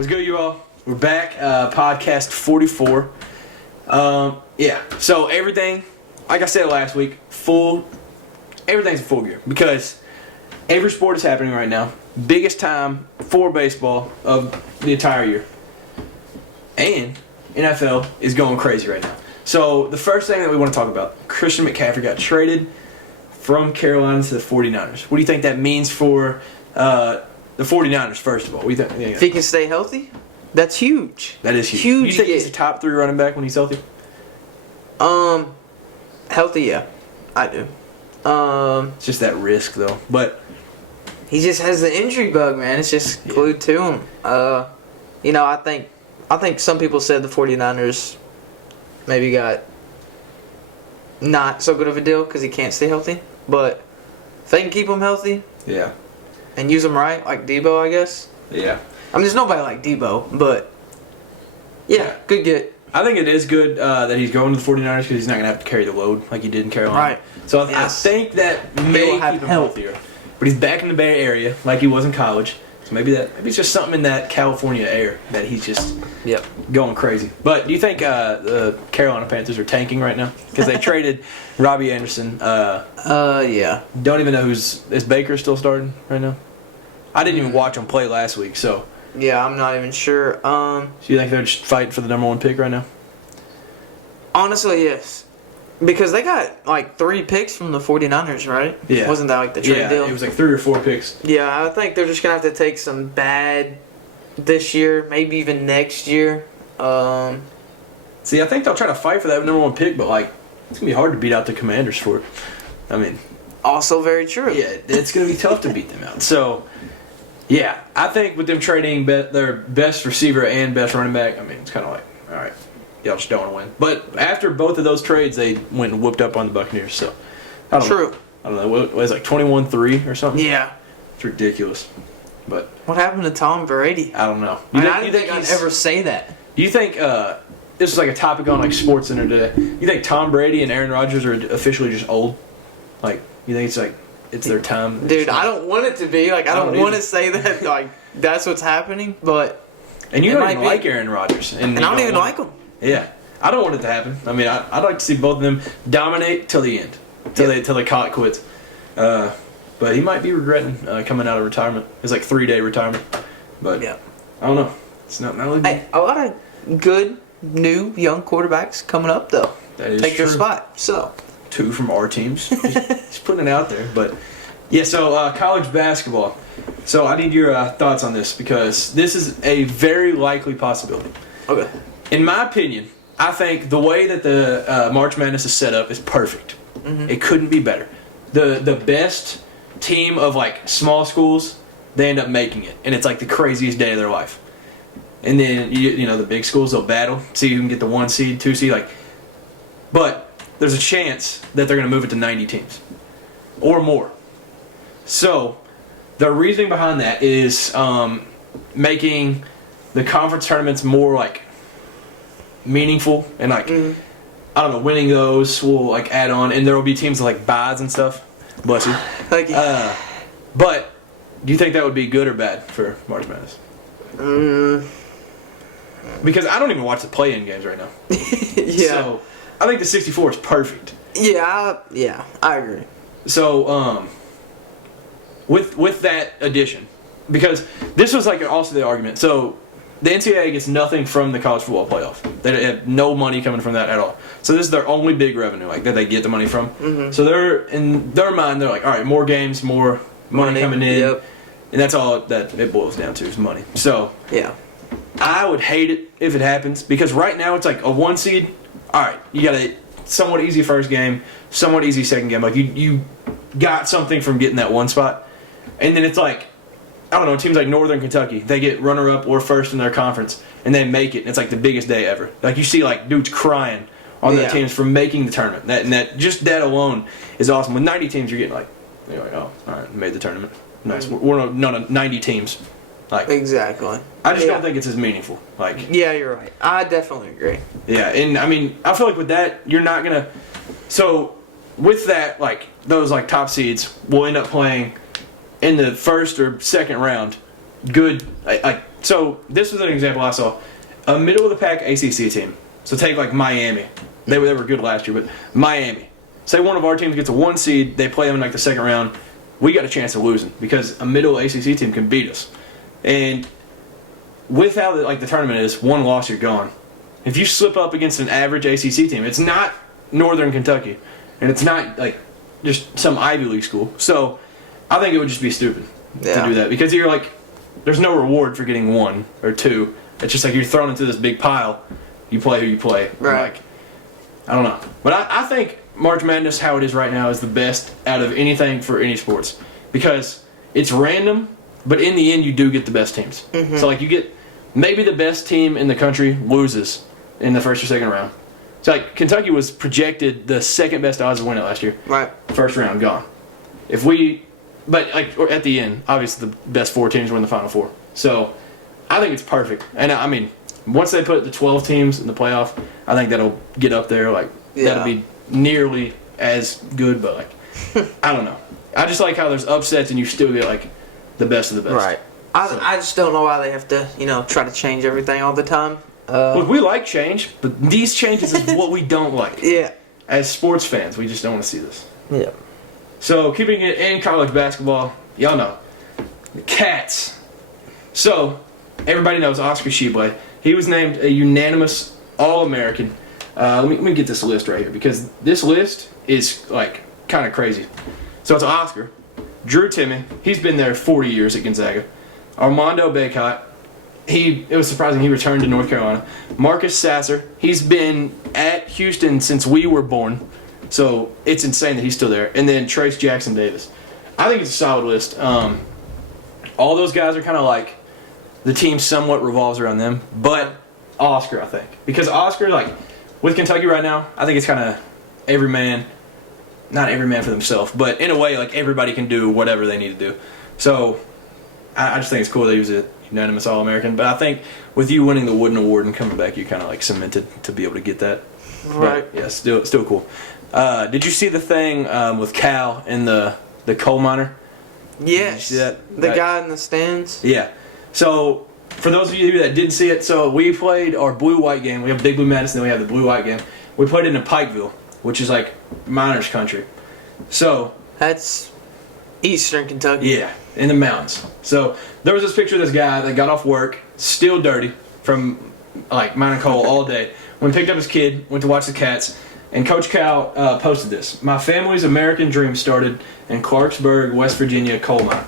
What's good, you all? We're back, podcast 44. So everything, like I said last week, everything's in full gear because every sport is happening right now. Biggest time for baseball of the entire year. And NFL is going crazy right now. So the first thing that we want to talk about, Christian McCaffrey got traded from Carolina to the 49ers. What do you think that means for the 49ers, first of all? What do you think? If he can stay healthy, that's huge. That is huge. Huge. You think he's the top 3 running back when he's healthy? Healthy, yeah. I do. It's just that risk, though. But he just has the injury bug, man. It's just glued to him. I think some people said the 49ers maybe got not so good of a deal because he can't stay healthy. But if they can keep him healthy, yeah, and use him right, like Debo, I guess. Yeah. I mean, there's nobody like Debo, but yeah, good get. I think it is good that he's going to the 49ers because he's not going to have to carry the load like he did in Carolina. Right. So I think that may keep him healthier. But he's back in the Bay Area like he was in college. So maybe it's just something in that California air that he's just going crazy. But do you think the Carolina Panthers are tanking right now? Because they traded Robbie Anderson. Yeah. Don't even know is Baker still starting right now? I didn't even watch him play last week, so. Yeah, I'm not even sure. So you think they're just fighting for the number 1 pick right now? Honestly, yes. Because they got like 3 picks from the 49ers, right? Yeah. Wasn't that like the trade deal? It was like 3 or 4 picks. Yeah, I think they're just going to have to take some bad this year, maybe even next year. See, I think they'll try to fight for that number 1 pick, but like it's going to be hard to beat out the Commanders for it. I mean. Also very true. Yeah, it's going to be tough to beat them out. So, yeah, I think with them trading their best receiver and best running back, I mean, it's kind of like, all right, y'all just don't want to win. But after both of those trades, they went and whooped up on the Buccaneers. So, I don't know. What was it, like 21-3 or something? Yeah. It's ridiculous. But what happened to Tom Brady? I don't know. I didn't think I'd ever say that. Do you think this is like a topic on like Sports Center today? You think Tom Brady and Aaron Rodgers are officially just old? Like, you think it's like it's their time? Dude, I don't want it to be. Like, I don't want to say that like that's what's happening, but and you don't even like Aaron Rodgers, and I don't even like him. Yeah, I don't want it to happen. I mean, I'd like to see both of them dominate till the end, till they call it quits. But he might be regretting coming out of retirement. It's like 3-day retirement. But I don't know. It's not looking. Hey, a lot of good new young quarterbacks coming up though. That is take true. their spot. So 2 from our teams. Just putting it out there. But yeah, so college basketball. So I need your thoughts on this because this is a very likely possibility. Okay. In my opinion, I think the way that the March Madness is set up is perfect. Mm-hmm. It couldn't be better. The best team of like small schools, they end up making it, and it's like the craziest day of their life. And then you know the big schools, they'll battle, see who can get the 1 seed, 2 seed, like. But there's a chance that they're going to move it to 90 teams or more. So the reasoning behind that is making the conference tournaments more like meaningful and like I don't know, winning those will like add on, and there will be teams with like buys and stuff. Bless you. Thank you. But do you think that would be good or bad for March Madness? Because I don't even watch the play-in games right now. Yeah. So I think the 64 is perfect. Yeah, I agree. So with that addition, because this was like also the argument. So the NCAA gets nothing from the college football playoff. They have no money coming from that at all. So this is their only big revenue, like that they get the money from. Mm-hmm. So they're in their mind, they're like, all right, more games, more money coming in, and that's all that it boils down to is money. So yeah, I would hate it if it happens because right now it's like a 1 seed. All right, you got a somewhat easy first game, somewhat easy second game. Like you got something from getting that 1 spot, and then it's like, I don't know, teams like Northern Kentucky, they get runner-up or first in their conference, and they make it, and it's like the biggest day ever. Like, you see, like, dudes crying on their teams for making the tournament. That alone is awesome. With 90 teams, you're like, oh, all right, made the tournament. Nice. We're not 90 teams. Like, exactly. I just don't think it's as meaningful. Like, yeah, you're right. I definitely agree. Yeah, and, I mean, I feel like with that, you're not going to... So, with that, like, those, like, top seeds will end up playing in the first or second round, good, like So this was an example I saw. A middle of the pack ACC team. So take like Miami. They were good last year, but Miami. Say one of our teams gets a 1 seed, they play them in like the second round. We got a chance of losing because a middle ACC team can beat us. And with how the tournament is, 1 loss, you're gone. If you slip up against an average ACC team, it's not Northern Kentucky, and it's not like just some Ivy League school. So I think it would just be stupid to do that because you're like, there's no reward for getting 1 or 2. It's just like you're thrown into this big pile. You play who you play. Right. Like, I don't know. But I think March Madness, how it is right now, is the best out of anything for any sports because it's random, but in the end, you do get the best teams. Mm-hmm. So, like, you get maybe the best team in the country loses in the first or second round. So, like, Kentucky was projected the second best odds to win it last year. Right. First round, gone. But, like, at the end, obviously the best 4 teams win the Final Four. So, I think it's perfect. And, I mean, once they put the 12 teams in the playoff, I think that'll get up there. Like, that'll be nearly as good, but, like, I don't know. I just like how there's upsets and you still get, like, the best of the best. Right. I just don't know why they have to, try to change everything all the time. Look, we like change, but these changes is what we don't like. Yeah. As sports fans, we just don't want to see this. Yeah. So, keeping it in college basketball, y'all know, the Cats. So, everybody knows Oscar Tshiebwe. He was named a unanimous All-American. Let me get this list right here because this list is, like, kind of crazy. So, it's Oscar, Drew Timme. He's been there 40 years at Gonzaga. Armando Bacot. It was surprising he returned to North Carolina. Marcus Sasser. He's been at Houston since we were born. So it's insane that he's still there. And then Trace Jackson Davis. I think it's a solid list. All those guys are kind of like the team somewhat revolves around them. But Oscar, I think. Because Oscar, like, with Kentucky right now, I think it's kind of not every man for themselves, but in a way, like, everybody can do whatever they need to do. So I just think it's cool that he was a unanimous All-American. But I think with you winning the Wooden Award and coming back, you kind of, like, cemented to be able to get that. Right. But, yeah, still cool. Did you see the thing with Cal and the coal miner? Yes. Did you see that? The guy in the stands? Yeah. So, for those of you that didn't see it, so we played our blue-white game. We have Big Blue Madison, then we have the blue-white game. We played it in Pikeville, which is, like, miners' country. So... That's Eastern Kentucky. Yeah, in the mountains. So, there was this picture of this guy that got off work, still dirty, from, like, mining coal all day. When he picked up his kid, went to watch the Cats, and Coach Cal posted this. My family's American dream started in Clarksburg, West Virginia coal mine.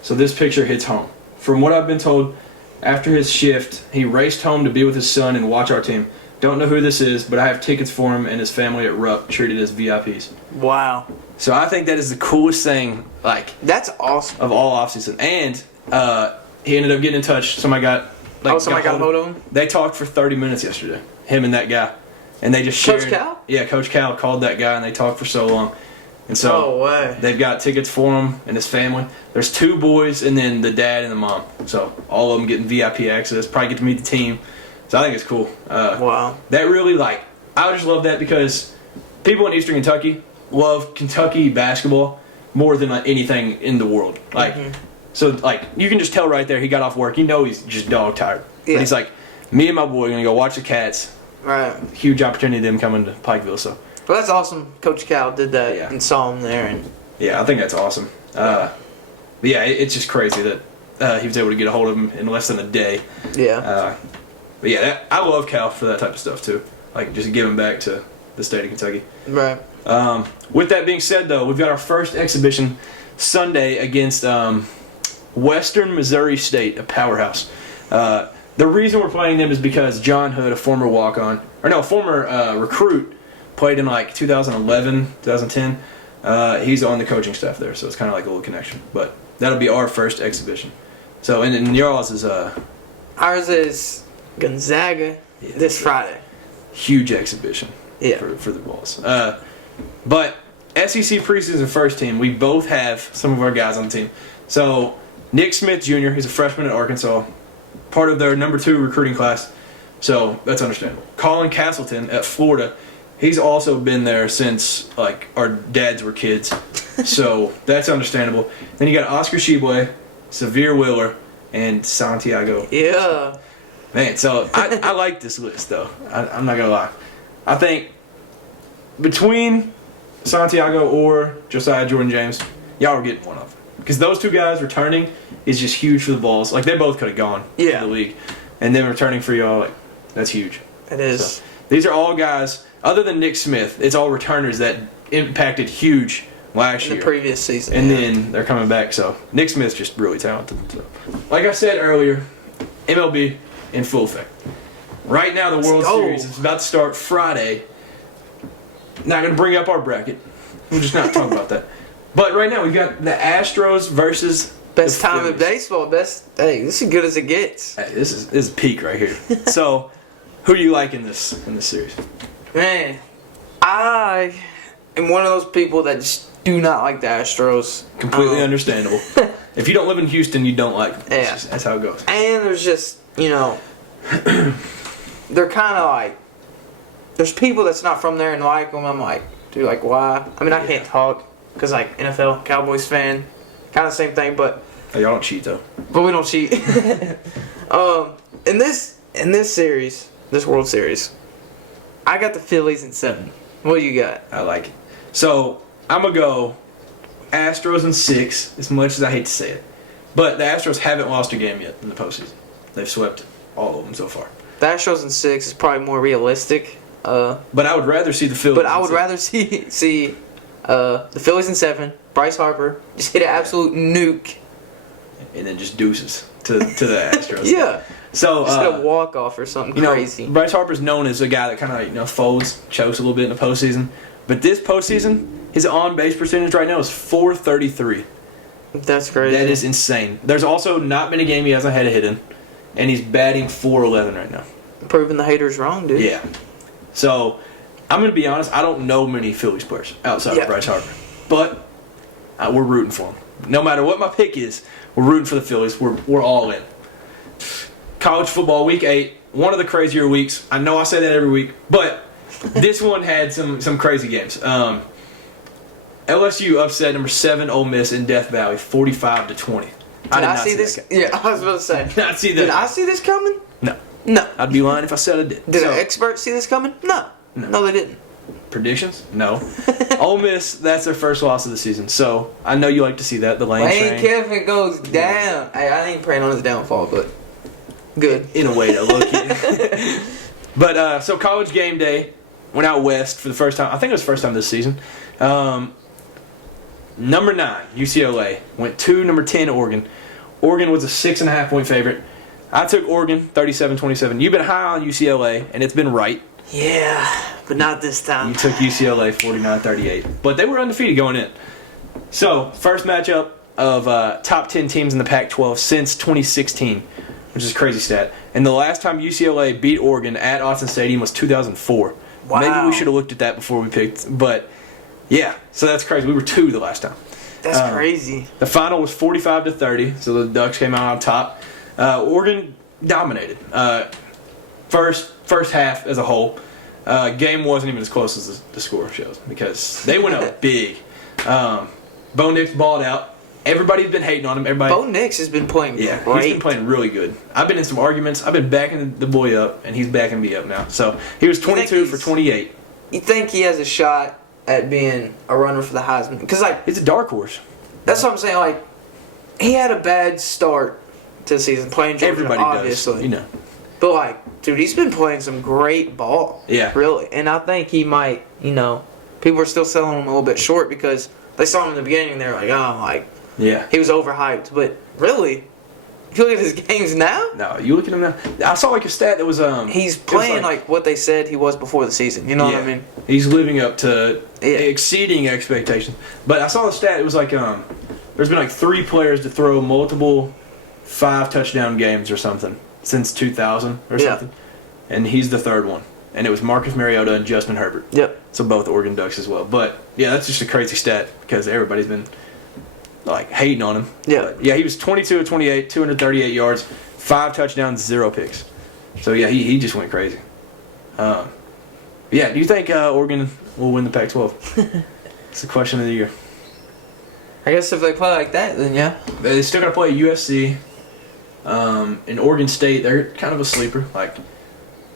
So this picture hits home. From what I've been told, after his shift, he raced home to be with his son and watch our team. Don't know who this is, but I have tickets for him and his family at Rupp, treated as VIPs. Wow. So I think that is the coolest thing, like, that's awesome. Of all offseason. And he ended up getting in touch. Somebody got hold of him? They talked for 30 minutes yesterday, him and that guy. And they just shared. Coach Cal? Yeah, Coach Cal called that guy, and they talked for so long. And so no way. They've got tickets for him and his family. There's 2 boys and then the dad and the mom. So all of them getting VIP access, probably get to meet the team. So I think it's cool. Wow. That really, like, I just love that because people in Eastern Kentucky love Kentucky basketball more than like, anything in the world. Like, So, like, you can just tell right there he got off work. You know he's just dog tired. Yeah. But he's like, me and my boy are going to go watch the Cats. Right. Huge opportunity them coming to Pikeville. So. Well, that's awesome. Coach Cal did that and saw him there. And yeah, I think that's awesome. But yeah, it's just crazy that he was able to get a hold of him in less than a day. Yeah. But yeah, I love Cal for that type of stuff too. Like just giving back to the state of Kentucky. Right. With that being said, though, we've got our first exhibition Sunday against Western Missouri State, a powerhouse. The reason we're playing them is because John Hood, a former former recruit, played in like 2011, 2010. He's on the coaching staff there, so it's kind of like a little connection. But that'll be our first exhibition. So, and yours is... Ours is Gonzaga this Friday. Huge exhibition for the Bulls. But SEC preseason first team, we both have some of our guys on the team. So, Nick Smith Jr., he's a freshman at Arkansas, part of their number 2 recruiting class. So, that's understandable. Colin Castleton at Florida, he's also been there since, like, our dads were kids. So, that's understandable. Then you got Oscar Tshiebwe, Severe Wheeler, and Santiago. Yeah. Man, so I like this list, though. I'm not going to lie. I think between Santiago or Josiah Jordan-James, y'all are getting one of them. Because those two guys returning is just huge for the Vols. Like, they both could have gone to the league. And then returning for y'all, like, that's huge. It is. So, these are all guys, other than Nick Smith, it's all returners that impacted huge last year. The previous season. And then they're coming back. So, Nick Smith's just really talented. So, like I said earlier, MLB in full effect. Right now, the World Series is about to start Friday. Not going to bring up our bracket. We'll just not talk about that. But right now, we've got the Astros versus best the time Phillies. of baseball. Hey, this is as good as it gets. Hey, this is peak right here. So, who do you like in this series? Man, I am one of those people that just do not like the Astros. Completely understandable. If you don't live in Houston, you don't like them. Yeah. That's how it goes. And there's just, they're kind of like, there's people that's not from there and like them. I'm like, dude, like, why? I mean, I can't talk because, like, NFL, Cowboys fan, kind of the same thing, but. Hey, y'all don't cheat, though. But we don't cheat. In this series, this World Series, I got the Phillies in 7. What do you got? I like it. So, I'm going to go Astros in 6, as much as I hate to say it. But the Astros haven't lost a game yet in the postseason. They've swept all of them so far. The Astros in 6 is probably more realistic. But I would rather see the Phillies. But I would rather see the Phillies in 7. Bryce Harper just hit an absolute nuke. And then just deuces to the Astros. Yeah. So just a walk off or something crazy. Bryce Harper's known as a guy that kind of folds, chokes a little bit in the postseason. But this postseason, his on base percentage right now is .433. That's crazy. That is insane. There's also not been a game he hasn't had a hit in, and he's batting .411 right now. Proving the haters wrong, dude. Yeah. So I'm gonna be honest. I don't know many Phillies players outside of Bryce Harper, but we're rooting for him. No matter what my pick is, we're rooting for the Phillies. We're all in. College football week 8, one of the crazier weeks. I know I say that every week, but this one had some crazy games. LSU upset number 7 Ole Miss in Death Valley, 45-20. Did I see this? Yeah, I was about to say. Did not see that. Did I see this coming? No. I'd be lying if I said I did. Did an expert see this coming? No, they didn't. Predictions? No. Ole Miss, that's their first loss of the season. So I know you like to see that. The Lane Lane train. Kiffin goes down. Hey, I ain't praying on his downfall, but good. In a way to look at. But so college game day went out west for the first time. I think it was the first time this season. Number 9 UCLA went to number 10 Oregon. Oregon was a 6.5 point favorite. I took Oregon 37-27. You've been high on UCLA, and it's been right. Yeah, but not this time. You took UCLA 49-38. But they were undefeated going in. So, first matchup of top 10 teams in the Pac-12 since 2016, which is a crazy stat. And the last time UCLA beat Oregon at Autzen Stadium was 2004. Wow. Maybe we should have looked at that before we picked. But, yeah, so that's crazy. We were 2 the last time. That's crazy. The final was 45-30, so the Ducks came out on top. Oregon dominated. First half as a whole, game wasn't even as close as the score shows because they went up big. Bo Nix balled out. Everybody's been hating on him. Bo Nix has been playing great. He's been playing really good. I've been in some arguments. I've been backing the boy up, and he's backing me up now. So he was 22 for 28. You think he has a shot at being a runner for the Heisman? Because it's a dark horse. That's what I'm saying. Like, he had a bad start to the season playing Georgia. Everybody obviously. does, But, like, dude, he's been playing some great ball. Yeah. Really. And I think he might, people are still selling him a little bit short because they saw him in the beginning and they're like, yeah, he was overhyped. But really, if you look at his games now. No, you look at him now. I saw like a stat that was he's playing like what they said he was before the season. You know what I mean? He's living up to exceeding expectations. But I saw the stat. It was like there's been like 3 players to throw multiple 5 touchdown games or something since 2000 or something, and he's the 3rd one. And it was Marcus Mariota and Justin Herbert. Yep. So both Oregon Ducks as well. But yeah, that's just a crazy stat because everybody's been like hating on him. Yeah. But, yeah, he was 22 of 28, 238 yards, 5 touchdowns, 0 picks. So yeah, he just went crazy. Yeah, do you think Oregon will win the Pac-12? It's the question of the year. I guess if they play like that, then yeah. They still got to play USC. In Oregon State, they're kind of a sleeper. Like,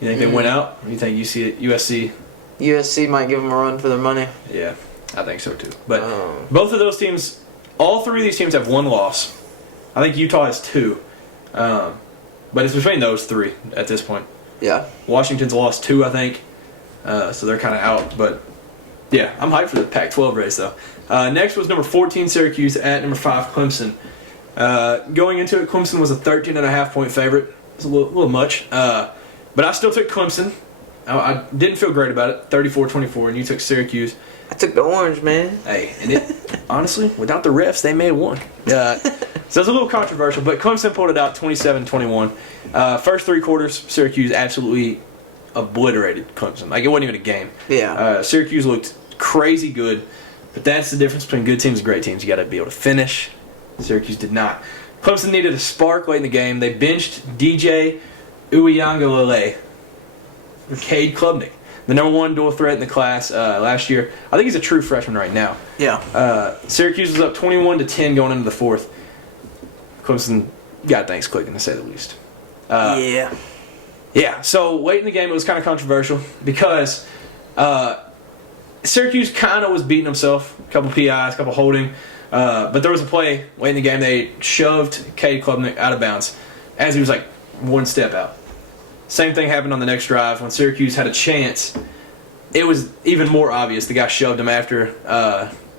you think they went out? Or you think USC? USC might give them a run for their money. Yeah, I think so too. But both of those teams, all three of these teams have one loss. I think Utah has two. But it's between those three at this point. Yeah. Washington's lost two, I think. So they're kind of out. But, yeah, I'm hyped for the Pac-12 race, though. Next was number 14, Syracuse, at number 5, Clemson. Going into it, Clemson was a 13.5-point favorite. It's a little much. But I still took Clemson. I didn't feel great about it, 34-24, and you took Syracuse. I took the orange, man. Hey, and honestly, without the refs, they may have won. So it's a little controversial, but Clemson pulled it out 27-21. First three quarters, Syracuse absolutely obliterated Clemson. Like, it wasn't even a game. Yeah. Syracuse looked crazy good, but that's the difference between good teams and great teams. You got to be able to finish. Syracuse did not. Clemson needed a spark late in the game. They benched DJ Uiagalelei for Cade Klubnik, the number one dual threat in the class last year. I think he's a true freshman right now. Yeah. Syracuse was up 21-10 going into the fourth. Clemson got things clicking, to say the least. Yeah. Yeah, so late in the game, it was kind of controversial because Syracuse kind of was beating himself. A couple PIs, a couple holding. But there was a play late in the game. They shoved Cade Klubnik out of bounds as he was like one step out. Same thing happened on the next drive. When Syracuse had a chance, it was even more obvious. The guy shoved him after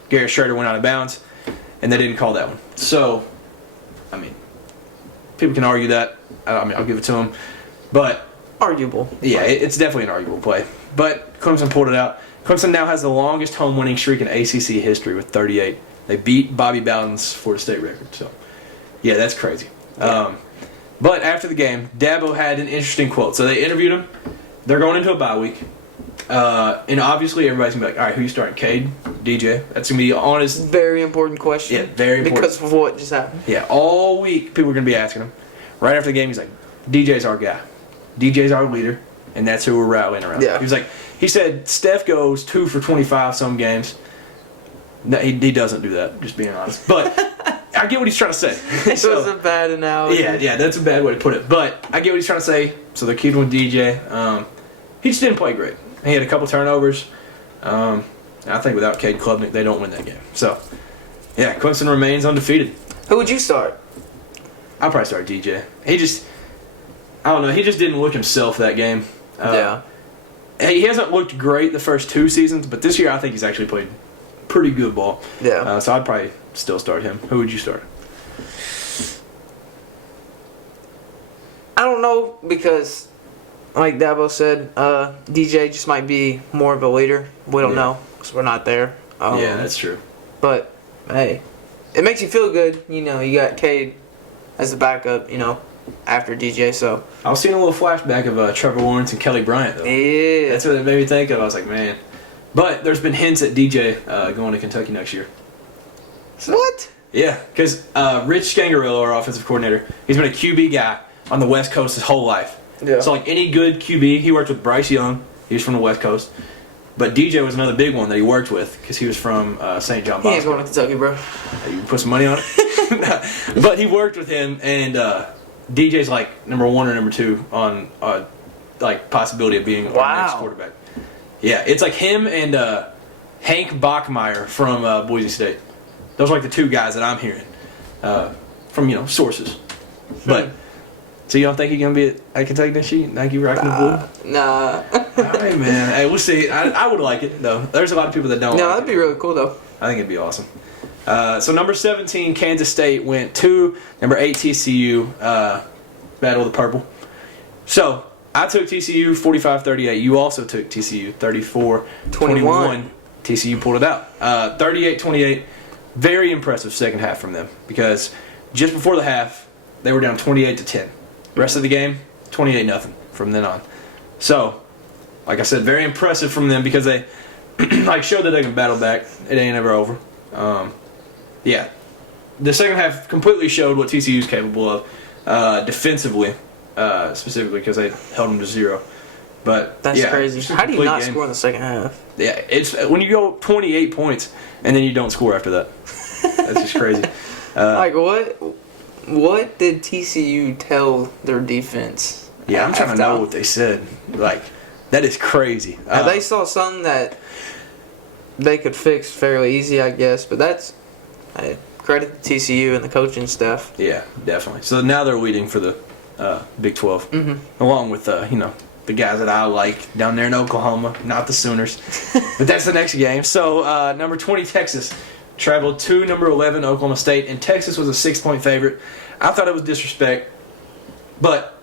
Garrett Schrader went out of bounds, and they didn't call that one. So, I mean, people can argue that. I'll give it to them. But arguable. Yeah, it's definitely an arguable play. But Clemson pulled it out. Clemson now has the longest home winning streak in ACC history with 38. They beat Bobby Bowden's Florida State record. So, yeah, that's crazy. Yeah. But after the game, Dabo had an interesting quote. So they interviewed him. They're going into a bye week. And obviously everybody's going to be like, all right, who you starting? Cade? DJ? That's going to be honest. Very important question. Yeah, very important. Because of what just happened. Yeah, all week people are going to be asking him. Right after the game, he's like, DJ's our guy. DJ's our leader. And that's who we're rallying around. Yeah. He said Steph goes 2 for 25 some games. No, he doesn't do that, just being honest. But I get what he's trying to say. This was a bad analogy. Yeah, that's a bad way to put it. But I get what he's trying to say. So they're keeping with DJ. He just didn't play great. He had a couple turnovers. I think without Cade Klubnik, they don't win that game. So, yeah, Clemson remains undefeated. Who would you start? I'll probably start DJ. I don't know. He just didn't look himself that game. Yeah. He hasn't looked great the first 2 seasons, but this year I think he's actually played pretty good ball. Yeah. So I'd probably still start him. Who would you start? I don't know because, like Dabo said, DJ just might be more of a leader. We don't know because we're not there. Yeah, that's true. But, hey, it makes you feel good. You know, you got Cade as the backup, after DJ, so. I was seeing a little flashback of Trevor Lawrence and Kelly Bryant, though. Yeah. That's what it made me think of. I was like, man. But there's been hints at DJ going to Kentucky next year. What? Yeah, because Rich Scangarello, our offensive coordinator, he's been a QB guy on the West Coast his whole life. Yeah. So, like any good QB, he worked with Bryce Young. He was from the West Coast. But DJ was another big one that he worked with because he was from St. John Bosco. He ain't going to Kentucky, bro. You can put some money on it. But he worked with him, and DJ's like number 1 or number 2 on possibility of being our next quarterback. Yeah, it's like him and Hank Bachmeier from Boise State. Those are like the 2 guys that I'm hearing from sources. But so you don't think he's gonna be at Kentucky next year? Think you rocking the blue? Nah. All right, man. Hey, we'll see. I would like it though. There's a lot of people that don't. No, like that'd be really cool though. I think it'd be awesome. So number 17, Kansas State went to number 8 TCU. Battle of the Purple. So I took TCU 45-38. You also took TCU 34-21. TCU pulled it out. 38-28. Very impressive second half from them because just before the half they were down 28-10. The rest of the game 28-0 from then on. So, like I said, very impressive from them because they showed that they can battle back. It ain't ever over. Yeah, the second half completely showed what TCU is capable of defensively, specifically because they held them to 0. But that's crazy. How do you not score in the second half? Yeah, it's when you go 28 points and then you don't score after that. That's just crazy. Like what? What did TCU tell their defense? Yeah, I'm trying to know halftime? what they said. Like, that is crazy. They saw something that they could fix fairly easy, I guess. But that's credit to TCU and the coaching staff. Yeah, definitely. So now they're leading for the Big 12, along with the guys that I like down there in Oklahoma, not the Sooners. But that's the next game. So number 20 Texas traveled to number 11 Oklahoma State, and Texas was a 6-point favorite. I thought it was disrespect, but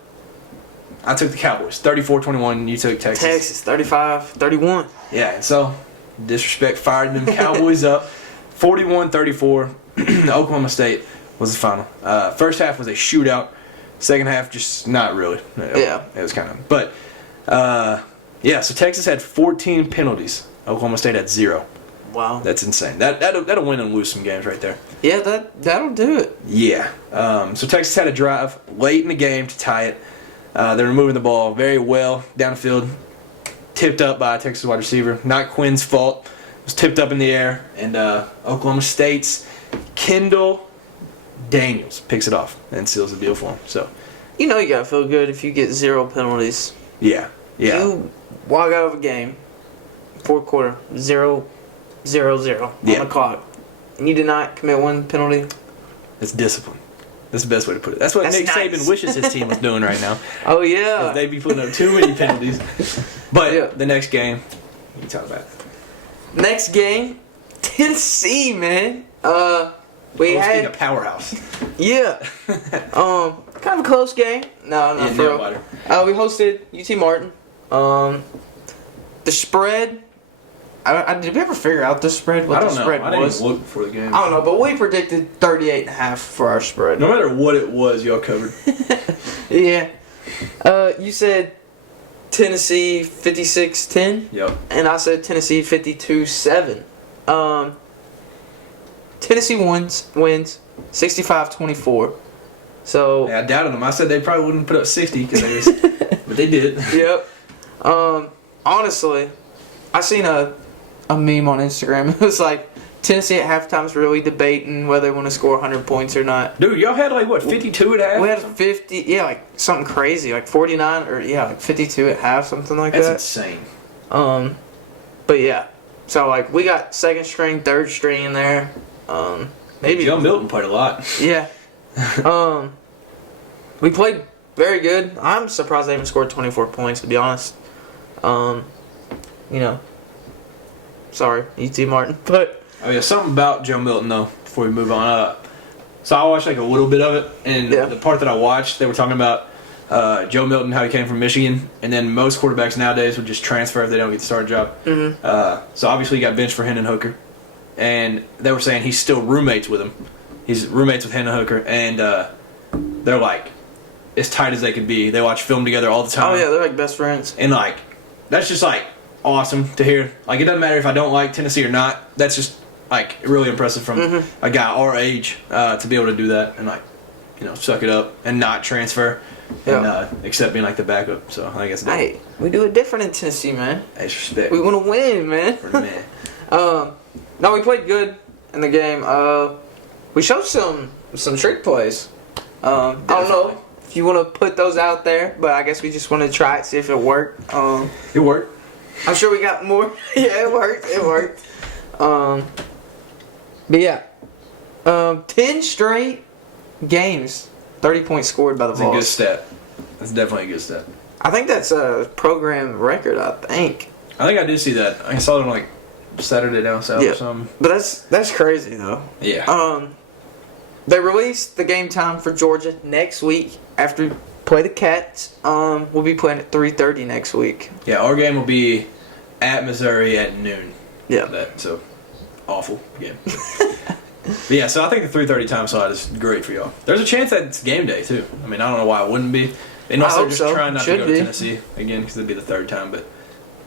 I took the Cowboys 34-21. You took Texas. Texas 35-31. Yeah, so disrespect fired them Cowboys up 41-34. Oklahoma State was the final. First half was a shootout. Second half, just not really. Yeah. It was kind of. But, so Texas had 14 penalties. Oklahoma State had 0. Wow. That's insane. That'll win and lose some games right there. Yeah, that'll do it. Yeah. So Texas had a drive late in the game to tie it. They were moving the ball very well down the field. Tipped up by a Texas wide receiver. Not Quinn's fault. It was tipped up in the air. And Oklahoma State's Kendall Daniels picks it off and seals the deal for him. So, you gotta feel good if you get 0 penalties. yeah. You walk out of a game, fourth quarter, 0-0 on the clock, and you did not commit 1 penalty. It's discipline. That's the best way to put it. That's what Nick Saban wishes his team was doing right now. Oh, yeah. They'd be putting up too many penalties. But the next game, you talk about it. Next game, Tennessee, man. We Hosting had a powerhouse. Yeah. Kind of a close game. No, for real. We hosted UT Martin. The spread. Did we ever figure out the spread? What the spread I didn't even look before the game. I don't know, but we predicted 38.5 for our spread. No matter what it was, y'all covered. Yeah. You said Tennessee 56-10. Yep. And I said Tennessee 52-7. Tennessee wins 65-24. So I doubted them. I said they probably wouldn't put up 60 but they did. Yep. Honestly, I seen a meme on Instagram. It was like Tennessee at halftime is really debating whether they want to score 100 points or not. Dude, y'all had 52 at half? We had 50, like something crazy, like 49 or like 52 at half, something like That's that. insane. But yeah, so like we got second string, third string in there. Maybe Joe Milton played a lot. Yeah. We played very good. I'm surprised they even scored 24 points, to be honest. Sorry, UT Martin, but something about Joe Milton though. Before we move on, so I watched a little bit of it, and the part that I watched, they were talking about Joe Milton, how he came from Michigan, and then most quarterbacks nowadays would just transfer if they don't get the starting job. Mm-hmm. So obviously he got benched for Hendon Hooker, and they were saying he's still roommates with him. He's roommates with Hendon Hooker, and they're like as tight as they could be. They watch film together all the time. Oh yeah, they're like best friends. And that's just awesome to hear. It doesn't matter if I don't like Tennessee or not. That's just really impressive from a guy our age to be able to do that and suck it up and not transfer and accept being the backup. So I think that's dope. Hey, we do it different in Tennessee, man. That's respect. We want to win, man. For the man. No, we played good in the game. We showed some trick plays. I don't know if you want to put those out there, but I guess we just want to try it, see if it worked. It worked. I'm sure we got more. Yeah, it worked. It worked. But yeah, 10 straight games, 30 points scored by the Vols. That's a good stat. That's definitely a good stat. I think that's a program record. I think I did see that. I saw it on Saturday down south or something. But that's crazy though. Yeah. They released the game time for Georgia next week after we play the Cats. We'll be playing at 3:30 next week. Yeah, our game will be at Missouri at noon. Yeah. So awful game. But yeah, so I think the 3:30 time slot is great for y'all. There's a chance that it's game day too. I don't know why it wouldn't be. Unless they're just trying not to go to Tennessee again because it'd be the third time. But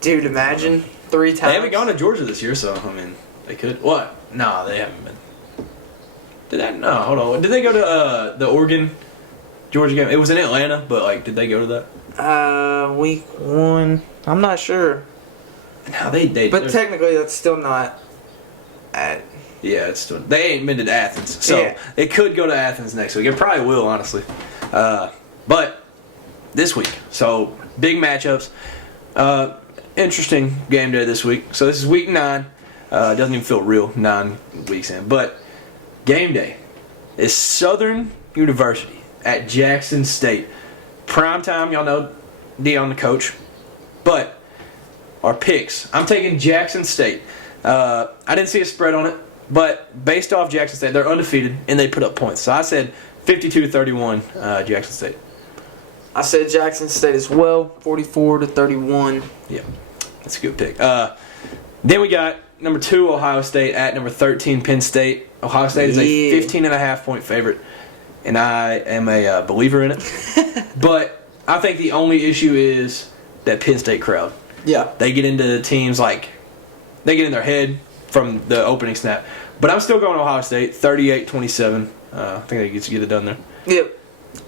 dude, imagine 3 times. They haven't gone to Georgia this year, so they could. What? No, they haven't been. Did that? No, hold on. Did they go to the Oregon Georgia game? It was in Atlanta, but did they go to that? Week 1. I'm not sure. No, they. But technically, that's still not at Yeah, they ain't been to Athens, so it could go to Athens next week. It probably will, honestly. But this week, so big matchups. Interesting game day this week. So this is week 9. It doesn't even feel real 9 weeks in, but game day is Southern University at Jackson State. Prime time, y'all know Dion the coach. But our picks, I'm taking Jackson State. I didn't see a spread on it, but based off Jackson State, they're undefeated and they put up points. So I said 52-31 Jackson State. I said Jackson State as well, 44-31. Yeah, that's a good pick. Then we got number 2 Ohio State at number 13 Penn State. Ohio State is a 15.5 point favorite, and I am a believer in it. But I think the only issue is that Penn State crowd. Yeah. They get into teams they get in their head from the opening snap. But I'm still going Ohio State, 38-27. I think they get it done there. Yep.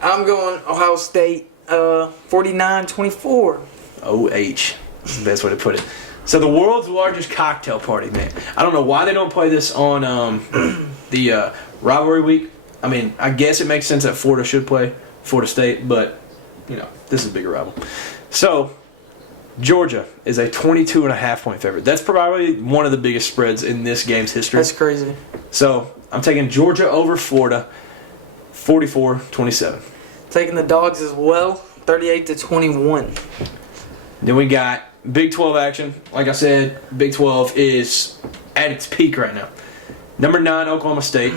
I'm going Ohio State, 49-24. OH. That's the best way to put it. So the world's largest cocktail party, man. I don't know why they don't play this on the rivalry week. I mean, I guess it makes sense that Florida should play Florida State, but, this is a bigger rival. So Georgia is a 22.5 point favorite. That's probably one of the biggest spreads in this game's history. That's crazy. So I'm taking Georgia over Florida, 44-27. Taking the Dogs as well, 38-21. Then we got Big 12 action. Like I said, Big 12 is at its peak right now. Number 9 Oklahoma State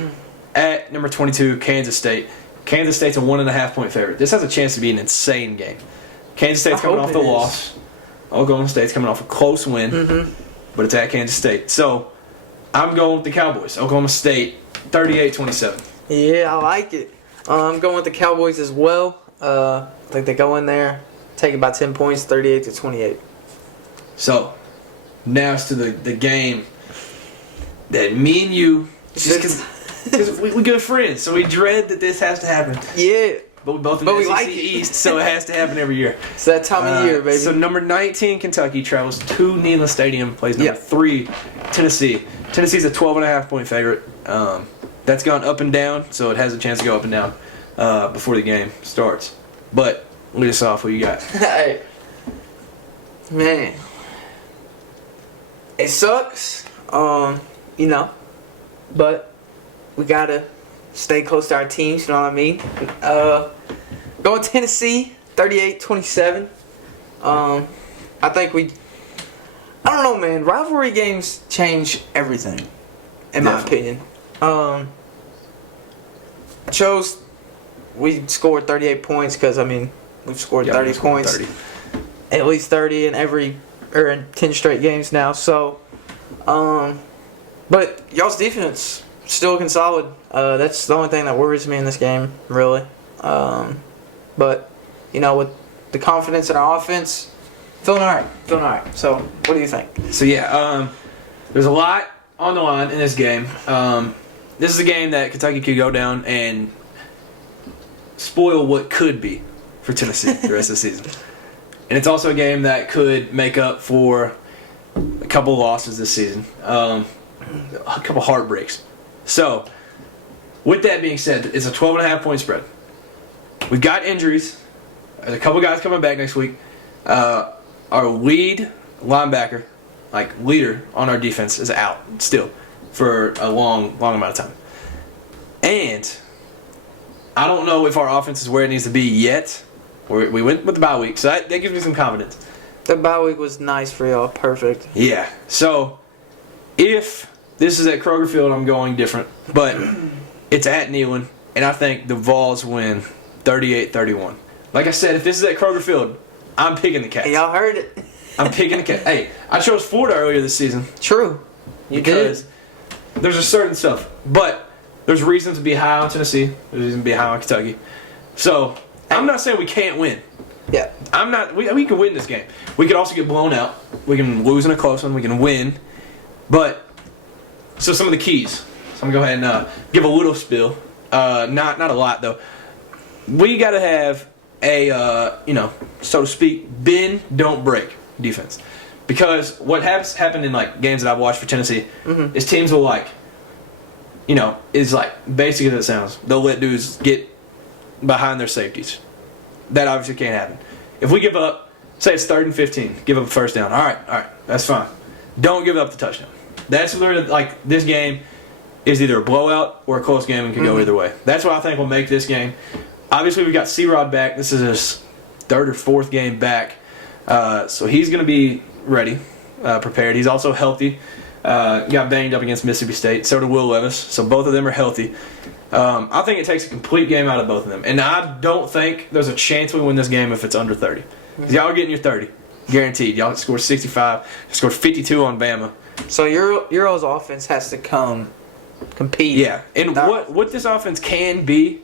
at number 22 Kansas State. Kansas State's a 1.5 point favorite. This has a chance to be an insane game. Kansas State's coming off the loss. Oklahoma State's coming off a close win, but it's at Kansas State. So I'm going with the Cowboys. Oklahoma State, 38-27. Yeah, I like it. I'm going with the Cowboys as well. I think they go in there, take about 10 points, 38-28. So now it's to the game that me and you, because we're good friends, so we dread that this has to happen. Yeah. But we both in the SEC East, so it has to happen every year. It's that time of year, baby. So number 19 Kentucky travels to Neyland Stadium, plays number 3 Tennessee. Tennessee's a 12.5 point favorite. That's gone up and down, so it has a chance to go up and down before the game starts. But lead us off. What you got? Hey, man, it sucks, but we gotta stay close to our teams. You know what I mean? Going Tennessee, 38-27. I think I don't know, man. Rivalry games change everything, in my opinion. We scored 38 points because, we've scored 30 points. 30. At least 30 in 10 straight games now. So, but y'all's defense still looking solid. That's the only thing that worries me in this game, really. But, with the confidence in our offense, feeling all right. So, what do you think? So, there's a lot on the line in this game. This is a game that Kentucky could go down and spoil what could be for Tennessee the rest of the season. And it's also a game that could make up for a couple of losses this season, a couple heartbreaks. So, with that being said, it's a 12.5 point spread. We've got injuries. There's a couple guys coming back next week. Our lead linebacker, leader on our defense, is out still for a long amount of time. And I don't know if our offense is where it needs to be yet. We went with the bye week, so that gives me some confidence. The bye week was nice for y'all. Perfect. Yeah. So, if this is at Kroger Field, I'm going different. But it's at Neyland, and I think the Vols win 38-31. Like I said, if this is at Kroger Field, I'm picking the Cats. Hey, y'all heard it. I'm picking the Cats. Hey, I chose Florida earlier this season. True. Because there's a certain stuff. But there's reason to be high on Tennessee. There's reason to be high on Kentucky. So, I'm not saying we can't win. Yeah. We can win this game. We could also get blown out. We can lose in a close one. We can win. But, so some of the keys. So I'm going to go ahead and give a little spill. Not a lot, though. We got to have a, so to speak, bend, don't break defense. Because what has happened in, games that I've watched for Tennessee is teams will, is like basic as it sounds. They'll let dudes get behind their safeties. That obviously can't happen. If we give up, say it's 3rd and 15, give up a first down. All right, that's fine. Don't give up the touchdown. That's literally like this game is either a blowout or a close game and can go either way. That's what I think will make this game. Obviously, we've got C-Rod back. This is his 3rd or 4th game back. So he's going to be ready, prepared. He's also healthy. Got banged up against Mississippi State. So did Will Levis. So both of them are healthy. I think it takes a complete game out of both of them. And I don't think there's a chance we win this game if it's under 30. Because y'all are getting your 30. Guaranteed. Y'all scored 65. Scored 52 on Bama. So Euro's offense has to compete. Yeah. And what this offense can beat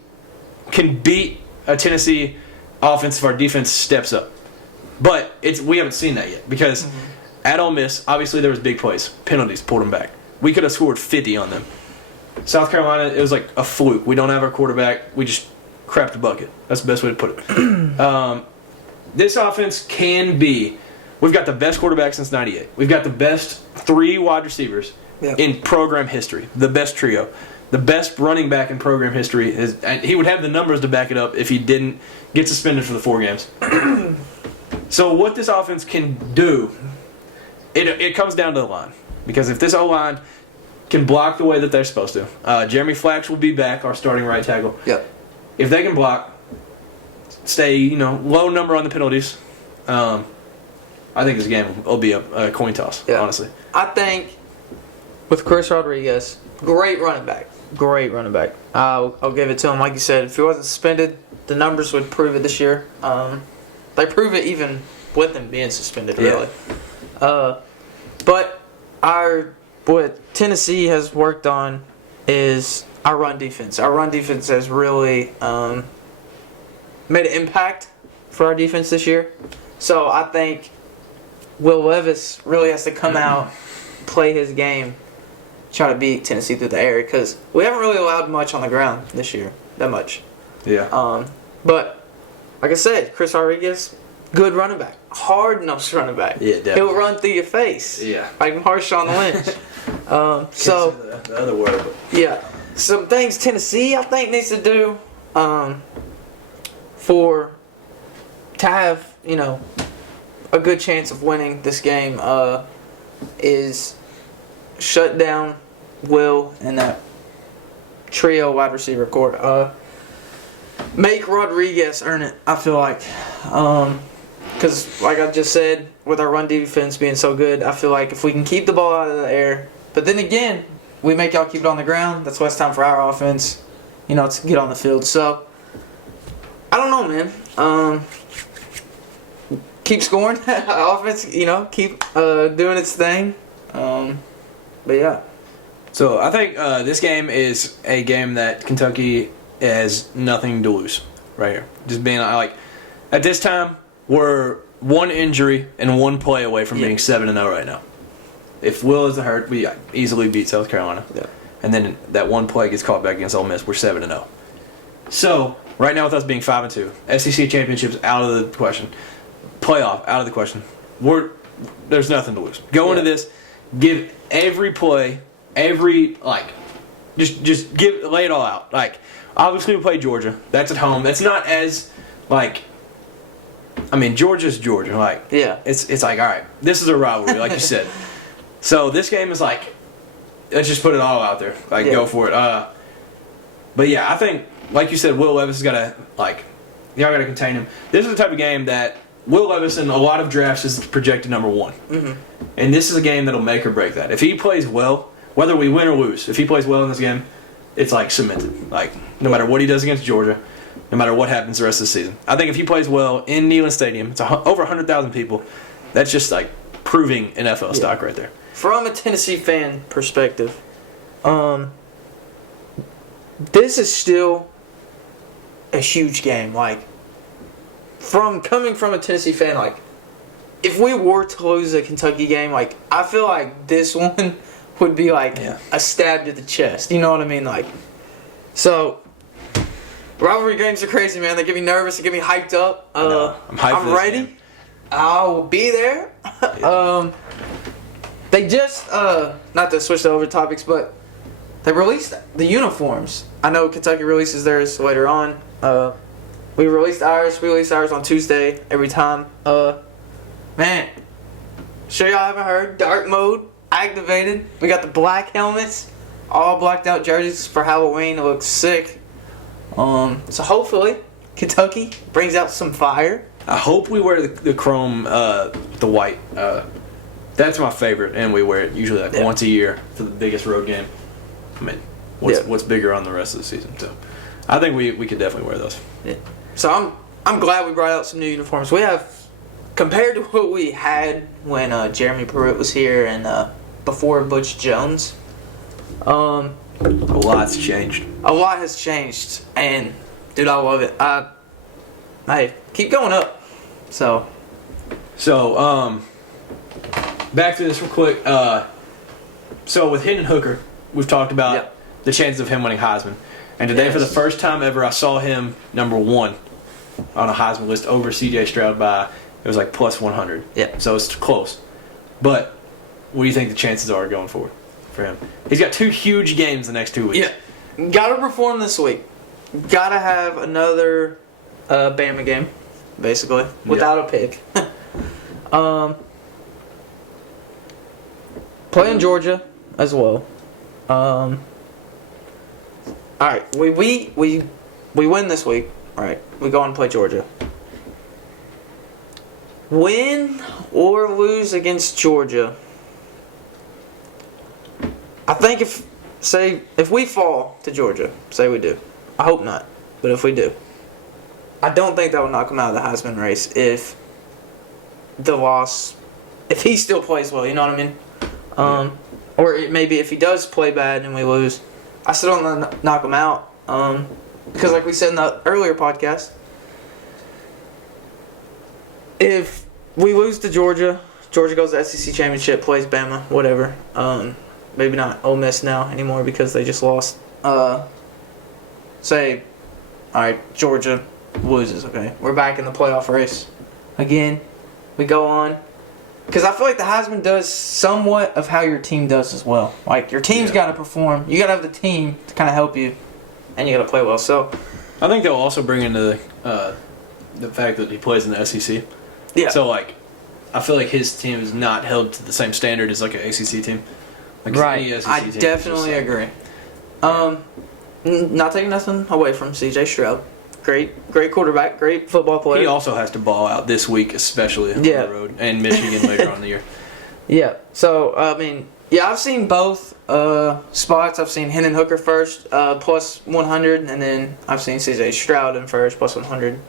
a Tennessee offense if our defense steps up. But we haven't seen that yet. Because at Ole Miss, obviously there was big plays. Penalties pulled them back. We could have scored 50 on them. South Carolina, it was like a fluke. We don't have our quarterback. We just crapped the bucket. That's the best way to put it. This offense can be. We've got the best quarterback since '98. We've got the best 3 wide receivers in program history. The best trio. The best running back in program history. He would have the numbers to back it up if he didn't get suspended for the 4 games. So what this offense can do, it comes down to the line. Because if this O-line can block the way that they're supposed to. Jeremy Flax will be back, our starting right tackle. Yep. If they can block, stay, low number on the penalties, I think this game will be a coin toss, honestly. I think with Chris Rodriguez, great running back. I'll give it to him. Like you said, if he wasn't suspended, the numbers would prove it this year. They prove it even with him being suspended, really. But what Tennessee has worked on is our run defense. Our run defense has really made an impact for our defense this year. So I think Will Levis really has to come out, play his game, try to beat Tennessee through the air because we haven't really allowed much on the ground this year, that much. Yeah. But like I said, Chris Rodriguez, good running back, hard-nosed running back. Yeah, definitely. He'll run through your face. Yeah. Like Marshawn Lynch. So the other word. But. Yeah. Some things Tennessee, I think, needs to do to have, a good chance of winning this game is shut down Will and that trio wide receiver core. Make Rodriguez earn it, I feel like. Because, like I just said, with our run defense being so good, I feel like if we can keep the ball out of the air, but then again, we make y'all keep it on the ground. That's why it's time for our offense, to get on the field. So, I don't know, man. Keep scoring. Offense, keep doing its thing. But, yeah. So, I think this game is a game that Kentucky has nothing to lose right here. Just being like, at this time, we're 1 injury and 1 play away from being 7-0 right now. If Will isn't hurt, we easily beat South Carolina. Yeah. And then that 1 play gets caught back against Ole Miss, we're 7-0. So, right now with us being 5-2, SEC championships out of the question. Playoff out of the question. There's nothing to lose. Go into this, give every play, just lay it all out. Like, obviously we play Georgia. That's at home. That's not as Georgia's Georgia. It's like, all right, this is a rivalry, like you said. So this game is like, let's just put it all out there. Go for it. But yeah, I think, like you said, Will Levis has got to, y'all got to contain him. This is the type of game that Will Levis in a lot of drafts is projected number 1. Mm-hmm. And this is a game that'll make or break that. If he plays well, whether we win or lose, if he plays well in this game, it's cemented. No matter what he does against Georgia, no matter what happens the rest of the season. I think if he plays well in Neyland Stadium, it's over 100,000 people. That's just proving NFL stock right there. From a Tennessee fan perspective, this is still a huge game. Coming from a Tennessee fan, if we were to lose a Kentucky game, I feel like this one would be a stab to the chest. You know what I mean? So rivalry games are crazy, man. They get me nervous. They get me hyped up. I'm hyped. I'm ready. Game. I'll be there. They just not to switch to over topics, but they released the uniforms. I know Kentucky releases theirs later on. We released ours. We release ours on Tuesday every time. Man, sure y'all haven't heard. Dark mode activated. We got the black helmets, all blacked out jerseys for Halloween. It looks sick. So hopefully Kentucky brings out some fire. I hope we wear the chrome, the white. That's my favorite, and we wear it usually once a year for the biggest road game. I mean, what's bigger on the rest of the season? So, I think we could definitely wear those. Yeah. So I'm glad we brought out some new uniforms. We have, compared to what we had when Jeremy Pruitt was here and before Butch Jones. A lot's changed. A lot has changed, and dude, I love it. Hey, keep going up. So, back to this real quick. So with Hendon Hooker, we've talked about the chances of him winning Heisman, and today for the first time ever, I saw him number 1 on a Heisman list over C.J. Stroud by it was like plus 100. Yeah. So it's close, but what do you think the chances are going forward for him? He's got 2 huge games the next 2 weeks. Yeah. Gotta perform this week. Gotta have another Bama game, basically, without a pick. Playing Georgia as well. All right, we win this week. All right, we go and play Georgia. Win or lose against Georgia. I think if we fall to Georgia, say we do. I hope not, but if we do, I don't think that will knock him out of the Heisman race if he still plays well, you know what I mean? Or maybe if he does play bad and we lose, I still don't knock him out. Because like we said in the earlier podcast, if we lose to Georgia goes to the SEC Championship, plays Bama, whatever. Maybe not Ole Miss now anymore because they just lost. Say, alright, Georgia loses, okay? We're back in the playoff race. Again, we go on. Because I feel like the Heisman does somewhat of how your team does as well. Like, your team's got to perform. You got to have the team to kind of help you. And you got to play well. So, I think they'll also bring into the fact that he plays in the SEC. Yeah. So, like, I feel like his team is not held to the same standard as, like, an ACC team. Like, right. I definitely agree. Not taking nothing away from C.J. Stroud. Great quarterback, great football player. He also has to ball out this week, especially on the road, and Michigan later on in the year. Yeah. So, I mean, I've seen both spots. I've seen Hendon Hooker first, plus 100, and then I've seen C.J. Stroud in first, plus 100.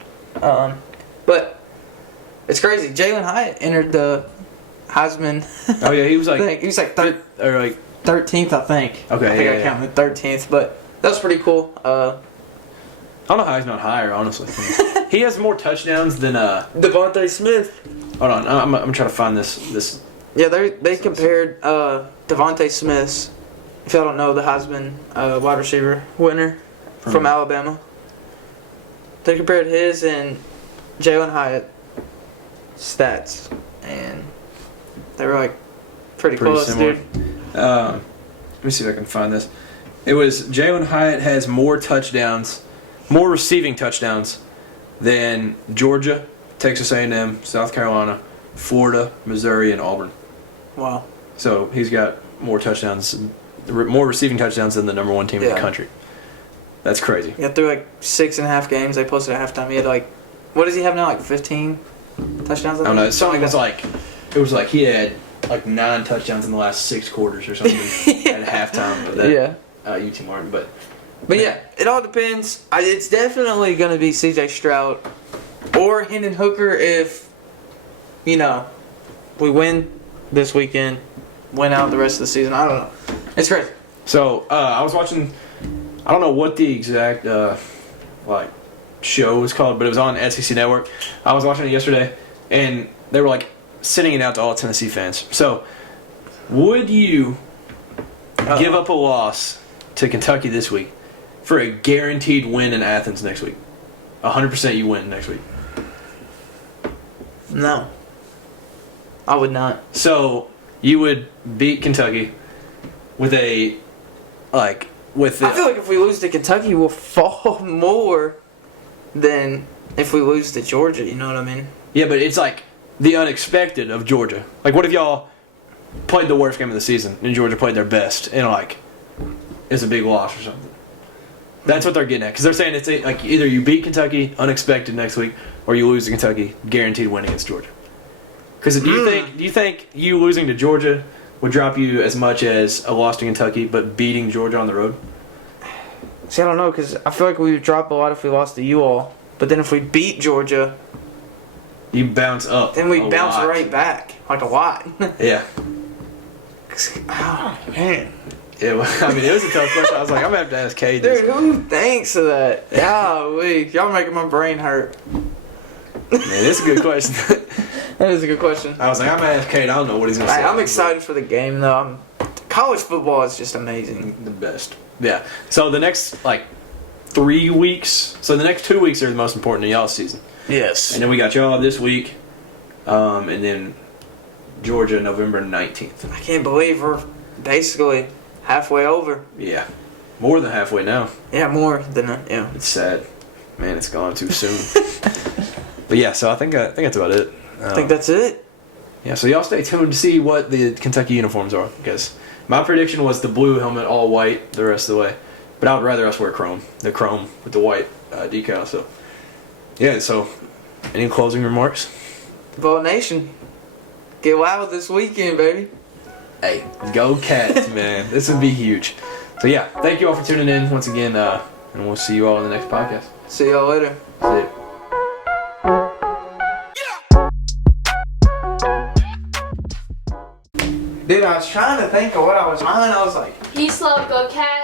But it's crazy. Jalen Hyatt entered the Heisman. Oh yeah, he was like 13th, I think. Okay, I counted 13th, but that was pretty cool. I don't know how he's not higher, honestly. He has more touchdowns than Devontae Smith. Hold on, I'm trying to find this. Yeah, they compared Devontae Smith's, if y'all don't know, the Heisman wide receiver winner from Alabama. They compared his and Jalen Hyatt stats, and they were like pretty close, similar. dude. Let me see if I can find this. It was Jalen Hyatt has more receiving touchdowns than Georgia, Texas A&M, South Carolina, Florida, Missouri, and Auburn. Wow. So he's got more receiving touchdowns than the number 1 team in the country. That's crazy. He got through like 6.5 games. They posted at halftime. He had like, what does he have now? Like 15 touchdowns? I don't know. It was like he had like 9 touchdowns in the last 6 quarters or something at halftime of that UT Martin. But yeah, it all depends. It's definitely going to be C.J. Stroud or Hendon Hooker if, we win this weekend, win out the rest of the season. I don't know. It's crazy. So, I was watching, I don't know what the exact, show was called, but it was on SEC Network. I was watching it yesterday, and they were, sending it out to all Tennessee fans. So, would you give up a loss to Kentucky this week for a guaranteed win in Athens next week? 100% you win next week. No. I would not. So, you would beat Kentucky with a like with the, I feel like if we lose to Kentucky, we'll fall more than if we lose to Georgia. You know what I mean? yeah, but it's like the unexpected of Georgia. Like, what if y'all played the worst game of the season and Georgia played their best and like it's a big loss or something? That's what they're getting at, because they're saying it's like either you beat Kentucky unexpected next week or you lose to Kentucky guaranteed win against Georgia. Because do you think you losing to Georgia would drop you as much as a loss to Kentucky, but beating Georgia on the road? See, I don't know, because I feel like we would drop a lot if we lost to you all. But then if we beat Georgia, you bounce up. then we a bounce lot. right back, like a lot. Yeah. Oh man, Yeah, well, I mean, it was a tough question. I was like, I'm going to have to ask Cade this. dude, who thinks of that? Golly, y'all making my brain hurt. Man, it's a good question. That is a good question. I was like, I'm going to ask Cade. I don't know what he's going to say. I'm excited for the game, though. College football is just amazing. The best. Yeah. So the next, 3 weeks. So the next 2 weeks are the most important in y'all's season. Yes. And then we got y'all this week. And then Georgia November 19th. I can't believe we're basically halfway over. Yeah. More than halfway now. Yeah, more than that. Yeah. It's sad. Man, it's gone too soon. But yeah, so I think that's about it. I think that's it. Yeah, so y'all stay tuned to see what the Kentucky uniforms are, because my prediction was the blue helmet all white the rest of the way. But I would rather us wear chrome. The chrome with the white decal. So, yeah, so any closing remarks? Ball Nation, get wild this weekend, baby. Hey, go Cats, man. This would be huge. So, yeah, thank you all for tuning in once again, and we'll see you all in the next podcast. See y'all later. See ya. Dude, I was trying to think of what I was behind. I was like, He slow, go Cat.